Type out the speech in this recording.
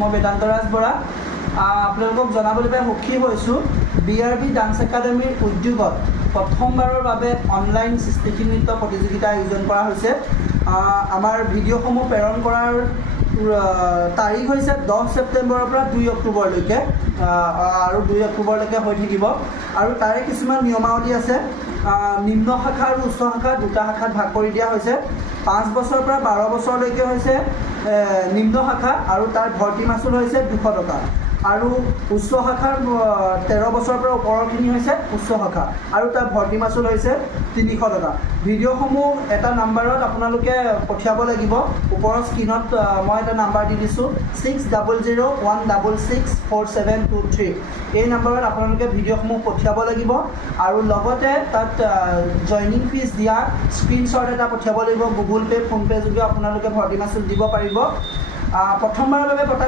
মই বেদান্তৰাজ বৰা আপোনালোকক জনাবলৈ পাই সুখী হৈছোঁ BRB ডান্স একাডেমীৰ উদ্যোগত প্ৰথমবাৰৰ বাবে অনলাইন সৃষ্টিশীল নৃত্য প্ৰতিযোগিতা আয়োজন কৰা হৈছে। আমাৰ ভিডিঅ'সমূহ প্ৰেৰণ কৰাৰ তাৰিখ হৈছে 10 ছেপ্টেম্বৰৰ পৰা 2 অক্টোবৰলৈকে আৰু 2 অক্টোবৰলৈকে হৈ থাকিব। আৰু তাৰে কিছুমান নিয়মাৱলী আছে। নিম্ন শাখা আৰু উচ্চ শাখা দুটা শাখাত ভাগ কৰি দিয়া হৈছে। 5 বছৰৰ পৰা 12 বছৰলৈকে হৈছে নিম্ন শাখা আৰু তাৰ ভৰ্তি মাচুল হৈছে 200 টকা। আৰু উচ্চ শাখাৰ 13 বছৰৰ পৰা ওপৰৰখিনি হৈছে উচ্চ শাখা আৰু তাৰ ভৰ্তি মাচুল হৈছে 300 টকা। ভিডিঅ'সমূহ এটা নাম্বাৰত আপোনালোকে পঠিয়াব লাগিব। ওপৰৰ স্ক্ৰীণত মই এটা নাম্বাৰ দি দিছোঁ 6001664723। এই নাম্বাৰত আপোনালোকে ভিডিঅ'সমূহ পঠিয়াব লাগিব আৰু লগতে তাত জইনিং ফিজ দিয়া স্ক্ৰীনশ্বট এটা পঠিয়াব লাগিব। গুগল পে' ফোনপে' যোগে আপোনালোকে ভৰ্তি মাচুল দিব পাৰিব। প্ৰথমবাৰৰ বাবে